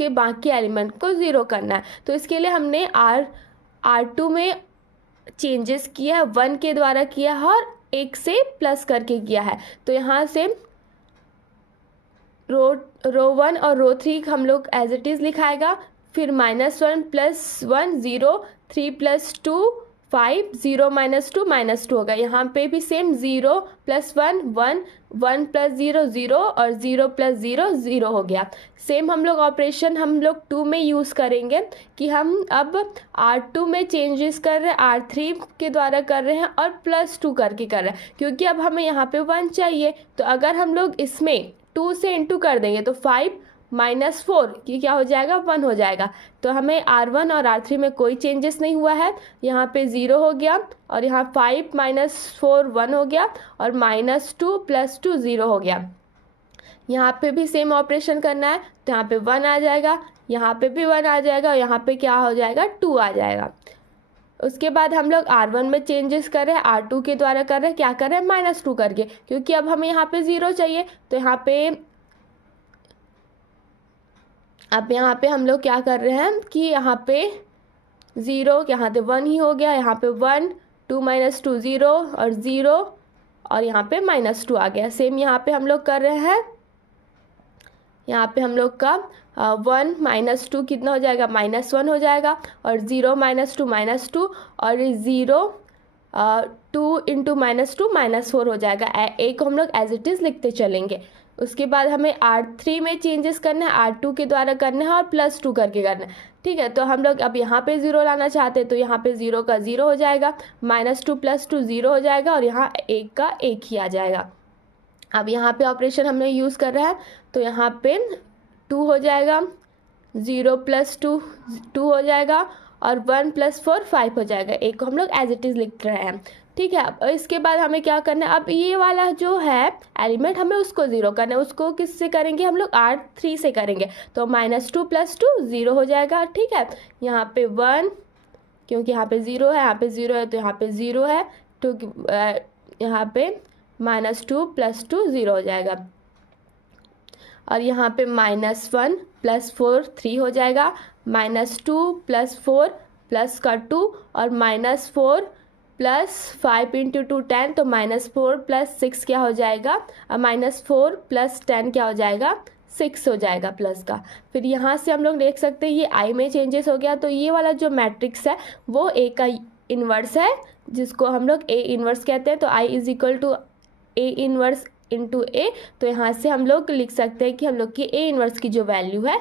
उसके बाकी एलिमेंट को ज़ीरो करना है। तो इसके लिए हमने R2 में चेंजेस किया है, 1 के द्वारा किया है और 1 से प्लस करके किया है। तो यहाँ से रो 1 और रो 3 हम लोग एज इट इज़ लिखाएगा, फिर -1 + 1 0, 3 + 2 5, 0 - 2 -2 होगा। यहाँ पे भी सेम 0 + 1 1, 1 + 0 0 और 0 + 0 0 हो गया। सेम हम लोग ऑपरेशन हम लोग 2 में यूज़ करेंगे कि हम अब R2 में चेंजेस कर रहे हैं, R3 के द्वारा कर रहे हैं और +2 करके कर रहे हैं, क्योंकि अब हमें यहाँ पे 1 चाहिए। तो अगर हम लोग इसमें 2 से इंटू कर देंगे तो 5 - 4 ये क्या हो जाएगा, 1 हो जाएगा। तो हमें R1 और R3 में कोई चेंजेस नहीं हुआ है, यहाँ पे 0 हो गया और यहाँ 5 - 4 1 हो गया और -2 + 2 0 हो गया। यहाँ पे भी सेम ऑपरेशन करना है, तो यहाँ पे 1 आ जाएगा, यहाँ पे भी 1 आ जाएगा और यहाँ पे क्या हो जाएगा, 2 आ जाएगा। उसके बाद हम लोग R1 में चेंजेस कर रहे हैं, R2 के द्वारा कर रहे हैं, क्या कर रहे हैं, -2 करके, क्योंकि अब हमें यहाँ पे 0 चाहिए। तो यहाँ पे हम लोग क्या कर रहे हैं कि यहाँ पे 0, यहाँ पे 1 ही हो गया, यहाँ पे 1, 2 - 2 0 और 0 और यहाँ पे -2 आ गया। सेम यहाँ पे हम लोग कर रहे हैं, यहाँ पे हम लोग का 1 - 2 कितना हो जाएगा, -1 हो जाएगा और 0 - 2 -2 और 0 2 × -2 -4 हो जाएगा। एक को हम लोग एज इट इज़ लिखते चलेंगे। उसके बाद हमें R3 में चेंजेस करना है, R2 के द्वारा करना है और +2 करके करना है, ठीक है। तो हम लोग अब यहाँ पे 0 लाना चाहते हैं, तो यहाँ पे 0 का 0 हो जाएगा, -2 + 2 0 हो जाएगा और यहाँ 1 का 1 ही आ जाएगा। अब यहाँ पे ऑपरेशन हमने यूज़ कर रहा है, तो यहाँ पे 2 हो जाएगा, 0 + 2 2 हो जाएगा और 1 + 4 5 हो जाएगा। एक को हम लोग एज इट इज़ लिख रहे हैं, ठीक है। अब इसके बाद हमें क्या करना है, अब ये वाला जो है एलिमेंट हमें उसको 0 करना है। उसको किससे करेंगे, हम लोग R3 से करेंगे। तो -2 + 2 0 हो जाएगा, ठीक है। यहाँ पे 1, क्योंकि यहाँ पे 0 है, यहाँ पे 0 है, तो यहाँ पे 0 है, तो यहाँ पे -2 + 2 0 हो जाएगा और यहाँ पे -1 + 4 3 हो जाएगा, -2 + 4 + 2 और -4 + 5 × 2 10, तो -4 + 6 क्या हो जाएगा, -4 + 10 क्या हो जाएगा, 6 हो जाएगा प्लस का। फिर यहाँ से हम लोग देख सकते हैं ये I में चेंजेस हो गया। तो ये वाला जो मैट्रिक्स है वो A का इन्वर्स है, जिसको हम लोग A इन्वर्स कहते हैं। तो I = A इन्वर्स × A। तो यहाँ से हम लोग लिख सकते हैं कि हम लोग की A इन्वर्स की जो वैल्यू है